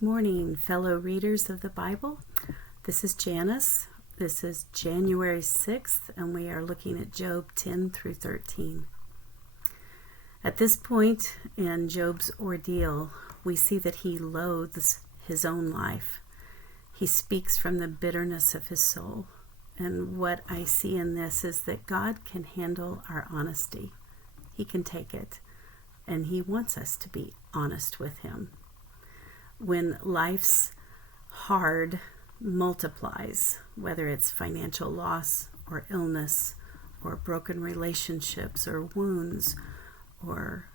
Morning, fellow readers of the Bible. This is Janice. This is January 6th, and we are looking at Job 10 through 13. At this point in Job's ordeal, we see that he loathes his own life. He speaks from the bitterness of his soul. And what I see in this is that God can handle our honesty. He can take it, and he wants us to be honest with him. When life's hard multiplies, whether it's financial loss or illness or broken relationships or wounds or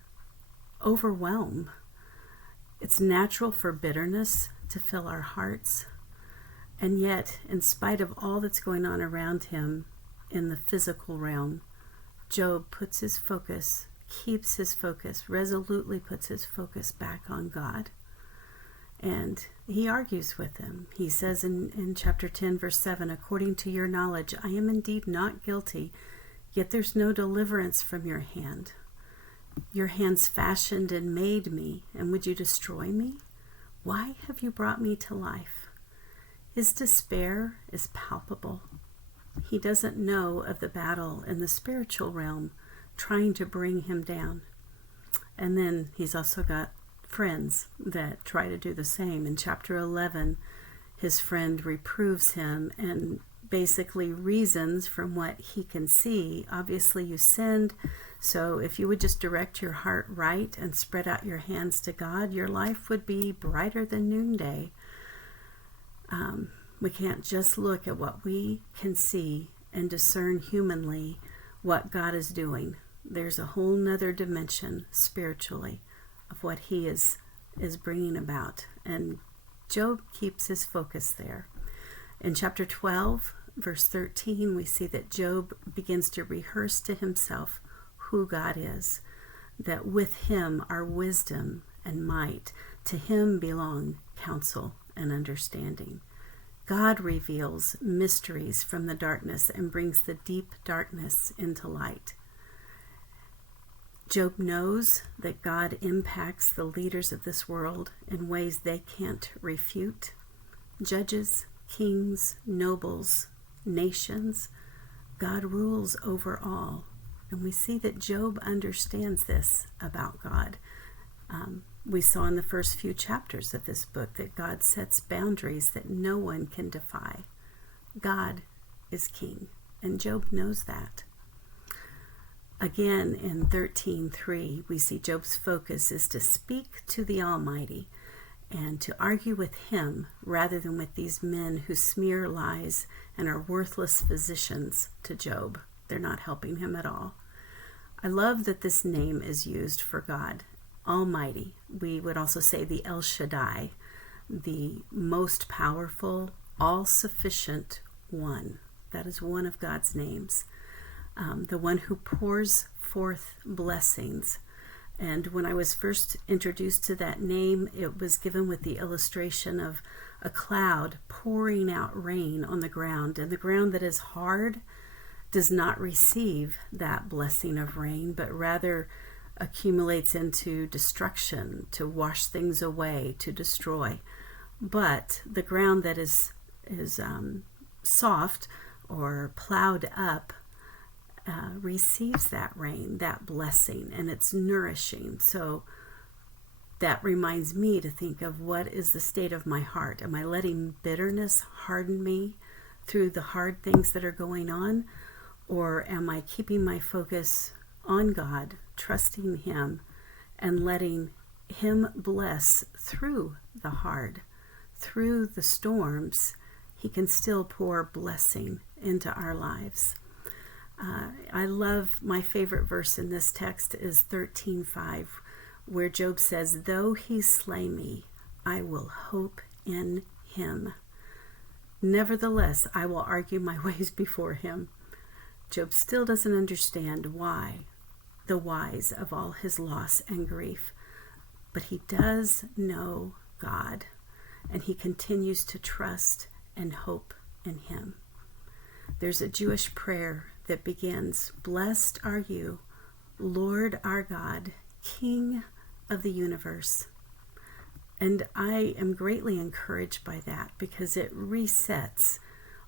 overwhelm, it's natural for bitterness to fill our hearts. And yet, in spite of all that's going on around him in the physical realm, Job keeps his focus, resolutely puts his focus back on God. And he argues with him. He says in chapter 10, verse 7, "According to your knowledge, I am indeed not guilty, yet there's no deliverance from your hand. Your hands fashioned and made me, and would you destroy me? Why have you brought me to life?" His despair is palpable. He doesn't know of the battle in the spiritual realm trying to bring him down. And then he's also got friends that try to do the same. In chapter 11, his friend reproves him and basically reasons from what he can see. Obviously, you sinned, so if you would just direct your heart right and spread out your hands to God, your life would be brighter than noonday. We can't just look at what we can see and discern humanly what God is doing. There's a whole nother dimension spiritually of what he is bringing about. And Job keeps his focus there. In chapter 12, verse 13, we see that Job begins to rehearse to himself who God is, that with him are wisdom and might. To him belong counsel and understanding. God reveals mysteries from the darkness and brings the deep darkness into light. Job knows that God impacts the leaders of this world in ways they can't refute. Judges, kings, nobles, nations, God rules over all. And we see that Job understands this about God. We saw in the first few chapters of this book that God sets boundaries that no one can defy. God is king, and Job knows that. Again, in 13:3, we see Job's focus is to speak to the Almighty and to argue with him rather than with these men who smear lies and are worthless physicians to Job. They're not helping him at all. I love that this name is used for God, Almighty. We would also say the El Shaddai, the most powerful, all-sufficient one. That is one of God's names. The one who pours forth blessings. And when I was first introduced to that name, it was given with the illustration of a cloud pouring out rain on the ground. And the ground that is hard does not receive that blessing of rain, but rather accumulates into destruction, to wash things away, to destroy. But the ground that is soft or plowed up receives that rain, that blessing, and it's nourishing. So that reminds me to think of what is the state of my heart. Am I letting bitterness harden me through the hard things that are going on? Or am I keeping my focus on God, trusting him, and letting him bless through the hard, through the storms? He can still pour blessing into our lives. I love, my favorite verse in this text is 13:5, where Job says, "Though he slay me, I will hope in him. Nevertheless, I will argue my ways before him." Job still doesn't understand why, the whys of all his loss and grief, but he does know God, and he continues to trust and hope in him. There's a Jewish prayer that begins, "Blessed are you, Lord our God, King of the universe." And I am greatly encouraged by that, because it resets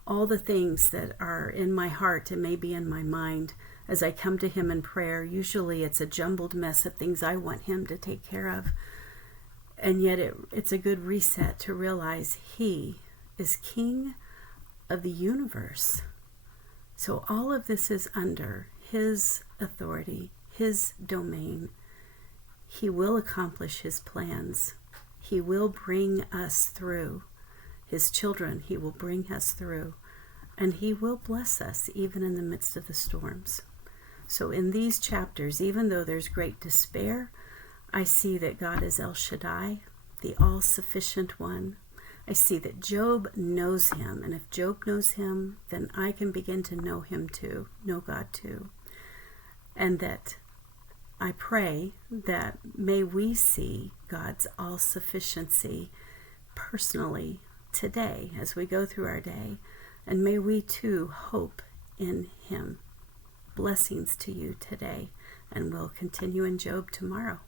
all the things that are in my heart and maybe in my mind as I come to him in prayer. Usually it's a jumbled mess of things I want him to take care of. And yet it's a good reset to realize he is King of the universe. So all of this is under his authority, his domain. He will accomplish his plans. He will bring us through. His children, he will bring us through. And he will bless us even in the midst of the storms. So in these chapters, even though there's great despair, I see that God is El Shaddai, the all-sufficient one. I see that Job knows him, and if Job knows him, then I can begin to know him too, know God too. And that I pray that may we see God's all-sufficiency personally today as we go through our day, and may we too hope in him. Blessings to you today, and we'll continue in Job tomorrow.